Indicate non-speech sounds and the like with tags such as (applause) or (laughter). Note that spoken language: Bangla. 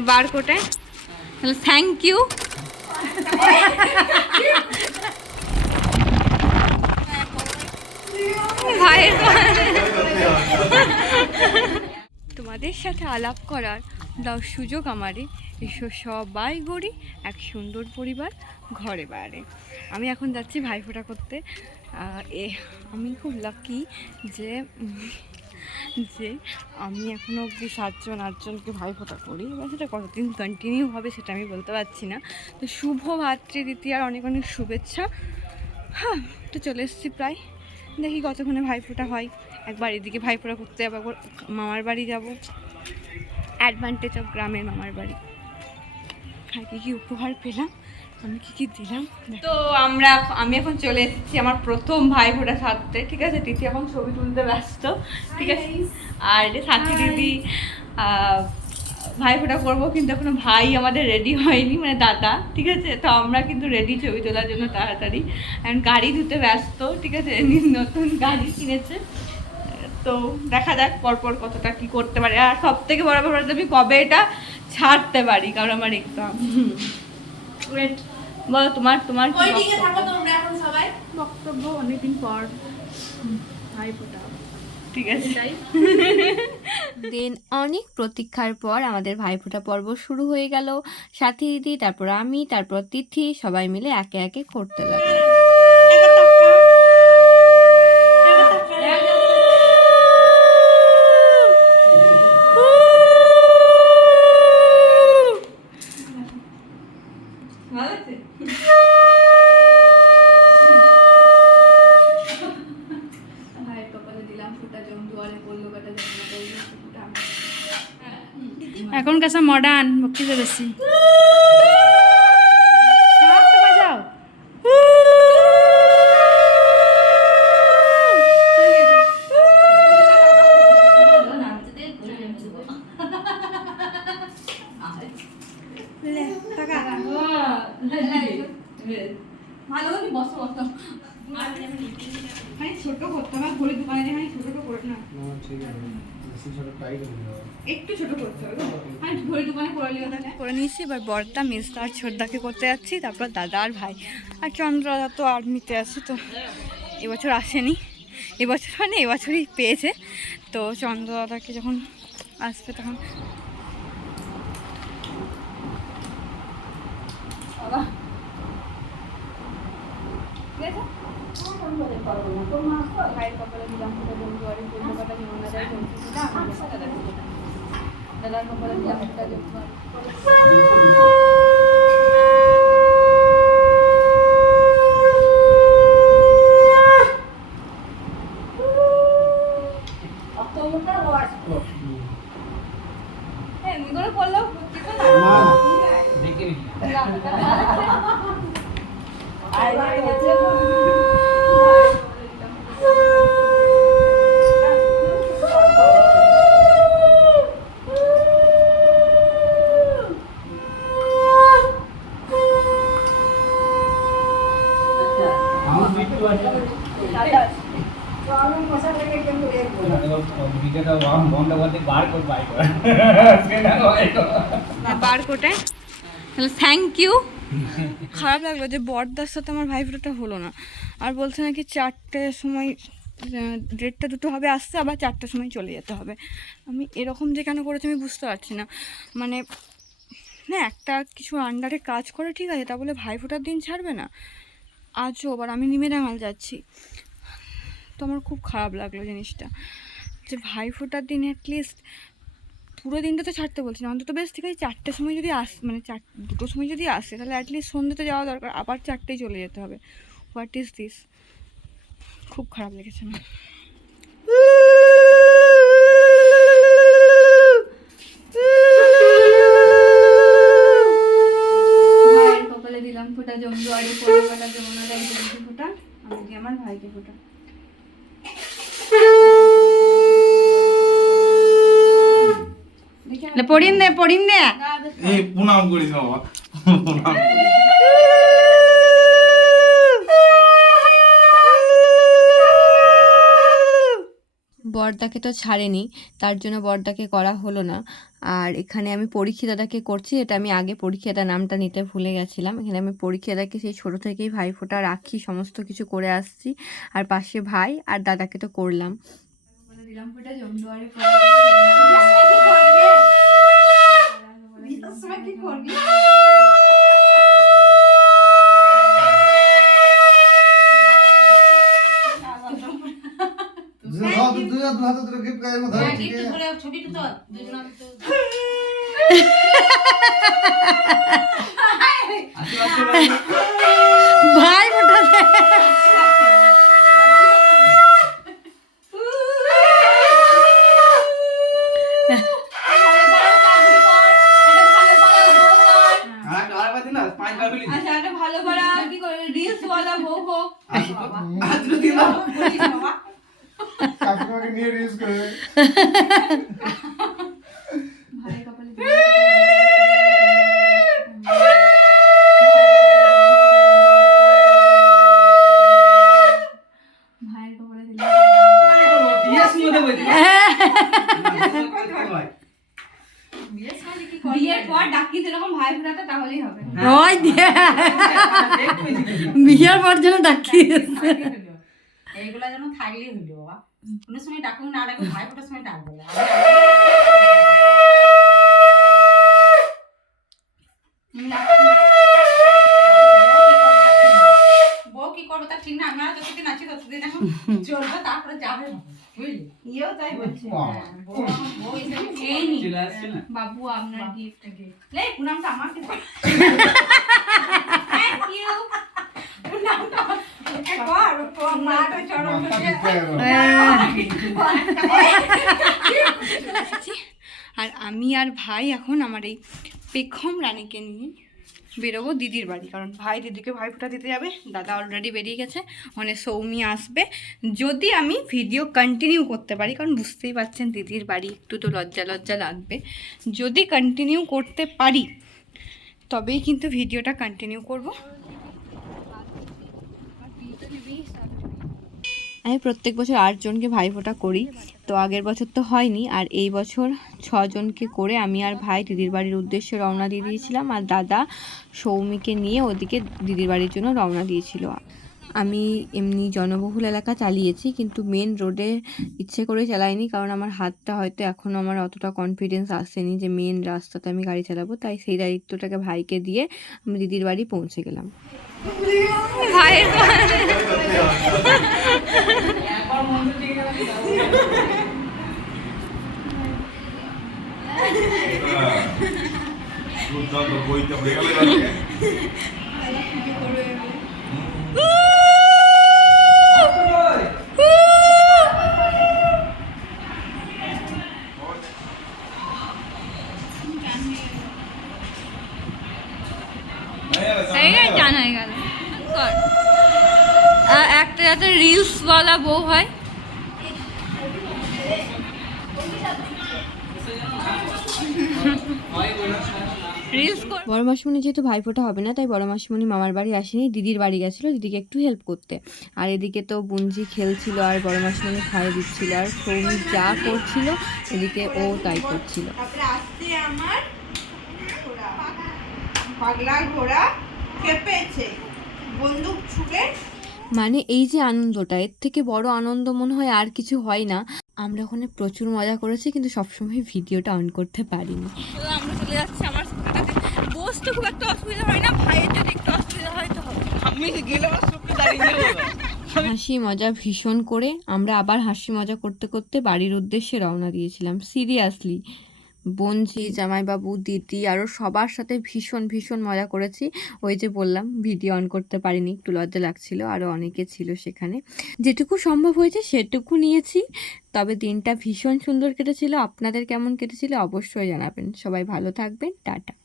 বার কোটে। তাহলে থ্যাংক ইউ ভাইয়ের তোমাদের সাথে আলাপ করার দাও সুযোগ আমারে এসো সবাই গড়ি এক সুন্দর পরিবার ঘরে বাইরে আমি এখন যাচ্ছি ভাইফোঁটা করতে। এ, আমি খুব লাকি যে যে আমি এখনও অবধি সাতজন, আটজনকে ভাইফোঁটা করি এবার সেটা কতদিন কন্টিনিউ হবে সেটা আমি বলতে পারছি না। তো শুভ ভাতৃ দ্বিতীয়ার অনেক অনেক শুভেচ্ছা। হ্যাঁ তো চলে এসেছি প্রায়। দেখি কতক্ষণে ভাইফোঁটা হয়। একবার এদিকে ভাইফোঁটা করতে যাব একবার মামার বাড়ি যাব। অ্যাডভান্টেজ অফ গ্রামের মামার বাড়ি। আর কী কী উপহার পেলাম। আমি কী কী দিলাম? তো আমরা আমি এখন চলে এসেছি আমার প্রথম ভাই ফোটা সারতে ঠিক আছে? তিথি এখন ছবি তুলতে ব্যস্ত ঠিক আছে? আর এটা সাথী দিদি ভাই ফোটা করব কিন্তু এখনও ভাই আমাদের রেডি হয়নি মানে দাদা ঠিক আছে? তো আমরা কিন্তু রেডি ছবি তোলার জন্য তাড়াতাড়ি। এখন গাড়ি ধুতে ব্যস্ত ঠিক আছে? নতুন গাড়ি কিনেছে। তো দেখা যাক পরপর কতটা কি করতে পারে। আর সব থেকে বড় ব্যাপার আমি কবে এটা ছাড়তে পারি কারণ আমার এক্সাম ওয়েট বলো তোমার তোমার কি ওইদিকে থাকো বক্তব্য? তোমরা এখন সবাই। বক্তব্য অনেকদিন পর ভাই ফোটা ঠিক আছে। দেন অনেক প্রতীক্ষার পর আমাদের ভাইফোঁটা পর্ব শুরু হয়ে গেল। সাথী দিদি তারপর আমি তারপর তিথি সবাই মিলে একে একে করতে লাগল ভালো আছে? ভাইয়ের কপালে দিলাম ফুটা জম দুয়ারে পড়ল বেটা জম পড়ল ফুটা। হ্যাঁ। মডার্ন বক্তৃতা বেশি। মানে ছোট করতে হবে ঘড়ি দোকানে যে মানে ছোট ছোট করে না একটু ছোট করতে হবে মানে দোকানে করে করে নিয়েছি এবার বড়দা মিসদা আর ছোটদাকে করতে যাচ্ছি তারপর দাদা আর ভাই। আর চন্দ্রদা তো আর্মিতে আছে তো এবছর আসেনি। এবছর মানে এবছরই পেয়েছে। তো চন্দ্রদাদাকে যখন আসবে তখন বাবা। ঠিক আছে ভাইয়ের কপালে দিলাম ফুটা বন্ধু আর বন্ধু কাটা জীবন দাদার বন্ধু ছিল আমি দাদার কপালে দিলাম একটা জন্য এমনি বার তাহলে থ্যাংক ইউ খারাপ লাগল যে বরদার সাথে আমার ভাই ফোটাটা হলো না। আর বলছে নাকি চারটের সময় দেড়টা দুটো হবে আসতে আবার চারটের সময় চলে যেতে হবে। আমি এরকম যে কেন করেছি আমি বুঝতে পারছি না। মানে না একটা কিছু আন্ডারে কাজ করে ঠিক আছে তা বলে ভাই ফোটার দিন ছাড়বে না? আজও আবার আমি নিমেরাঙাল যাচ্ছি। তো আমার খুব খারাপ লাগল জিনিসটা। যে ভাই ফোটার দিন অ্যাটলিস্ট পুরো দিনটা তো ছাড়তে বলছি না, অন্তত বেশ ঠিক আছে চারটের সময় যদি আস মানে চার দুটোর সময় যদি আসে, তাহলে অ্যাটলিস্ট সন্ধ্যেতে যাওয়া দরকার, আবার চারটেই চলে যেতে হবে। হোয়াট ইজ দিস খুব খারাপ লেগেছে আমার ভাইয়ের কপালে দিলাম ফোটা জমজো আর পনেরো কাটা যমুনা দেয় ফোটা আমি দিই আমার ভাইকে ফোটা দেখি পড়িন দে পড়িন দে বর্দাকে তো ছাড়েনি, তার জন্য বর্দাকে করা হলো না। আর এখানে আমি পরীক্ষা দাদাকে করছি, এটা আমি আগে পরীক্ষা দাদা নামটা নিতে ভুলে গেছিলাম। এখানে আমি পরীক্ষা দাদাকে সেই ছোটো থেকেই ভাইফোঁটা রাখি, সমস্ত কিছু করে আসছি। আর পাশে ভাই আর দাদাকে তো করলাম। দিলাম ফোঁটা দুই দুই হাতে ধরে গিফট গায়ের মধ্যে ঠিক আছে ছবি তো দুজন ভাই আচ্ছা একটা ভালো করা কি করে রিলস ওয়ালা বউ হোক কাকিমাকে নিয়ে রিলস করে ভাই কপালে ভাইয়ের কপালে দিলাম বিয়ের পর ডাকি যেরকম ভাই ফোটাতে তাহলেই হবে। ওই দিয়ে বিয়ার পর যেন ডাকিয়ে এইগুলা যেন থাকলেই হইল বাবা। কোনো সময় ডাকুন না ডাকুন ভাই ফোটার সময় ডাকবো। না। বউ কি করব তা ঠিক না। আমরা যতদিন আছি ততদিন এখন চলবে তারপরে যাবে বুঝলি? ইয়েও তাই বলছে। নি? বাবু আপনার গিফট লে পুনামটা আমার থ্যাংক ইউ মাটা চরম (laughs) আর আমি আর ভাই এখন আমার এই পেখম রানীকে নিয়ে বেরোবো দিদির বাড়ি, কারণ ভাই দিদিকে ভাই ফোঁটা দিতে যাবে, দাদা অলরেডি বেরিয়ে গেছে মানে সৌমি আসবে। যদি আমি ভিডিও কন্টিনিউ করতে পারি, কারণ বুঝতেই পারছেন দিদির বাড়ি একটু তো লজ্জা লজ্জা লাগবে। যদি কন্টিনিউ করতে পারি, তবেই কিন্তু ভিডিওটা কন্টিনিউ করব। আমি প্রত্যেক বছর আটজনকে ভাইফোঁটা করি। তো আগের বছর তো হয়নি আর এই বছর ছজনকে করে আমি আর ভাই দিদির বাড়ির উদ্দেশ্যে রওনা দিয়ে দিয়েছিলাম আর দাদা সৌমিকে নিয়ে ওদিকে দিদির বাড়ির জন্য রওনা দিয়েছিল। আমি এমনি জনবহুল এলাকা চালিয়েছি কিন্তু মেন রোডে ইচ্ছে করে চালাইনি কারণ আমার হাতটা হয়তো এখনও আমার অতটা কনফিডেন্স আসেনি যে মেন রাস্তাতে আমি গাড়ি চালাবো তাই সেই দায়িত্বটাকে ভাইকে দিয়ে আমি দিদির বাড়ি পৌঁছে গেলাম। ভাইয়ের (laughs) (laughs) একটা যাতে রিলসওয়ালা বউ হয় বড় মাসিমণি যেহেতু ভাইফোঁটা হবে না তাই বড় মাসিমণি মামার বাড়ি আসেনি দিদির বাড়ি গেছিল দিদিকে একটু হেল্প করতে। আর এদিকে তো বুঞ্জি খেলছিল আর বড় মাসিমণি খাইয়ে দিচ্ছিল আর সৌমি যা করছিল এদিকে ও তাই করছিল। তারপরে আসছে আমার ঘোড়া পাগলা ঘোড়া কেঁপেছে বন্দুক ছুটে মানে এই যে আনন্দটা এর থেকে বড় আনন্দ মনে হয় আর কিছু হয় না। আমরা ওখানে প্রচুর মজা করেছি কিন্তু সবসময় ভিডিওটা অন করতে পারিনি। আমরা চলে যাচ্ছি আমার বসতে খুব একটা অসুবিধা হয় না ভাইয়ের যদি একটু অসুবিধা হয় তো হবে। হাসি মজা ভীষণ করে আমরা আবার হাসি মজা করতে করতে বাড়ির উদ্দেশ্যে রওনা দিয়েছিলাম সিরিয়াসলি বঞ্জি জামাইবাবু, দিদি আরও সবার সাথে ভীষণ ভীষণ মজা করেছি। ওই যে বললাম, ভিডিও অন করতে পারিনি, একটু লজ্জা লাগছিল আরও অনেকে ছিল সেখানে। যেটুকু সম্ভব হয়েছে সেটুকু নিয়েছি, তবে দিনটা ভীষণ সুন্দর কেটেছিল। আপনাদের কেমন কেটেছিল অবশ্যই জানাবেন। সবাই ভালো থাকবেন, টাটা।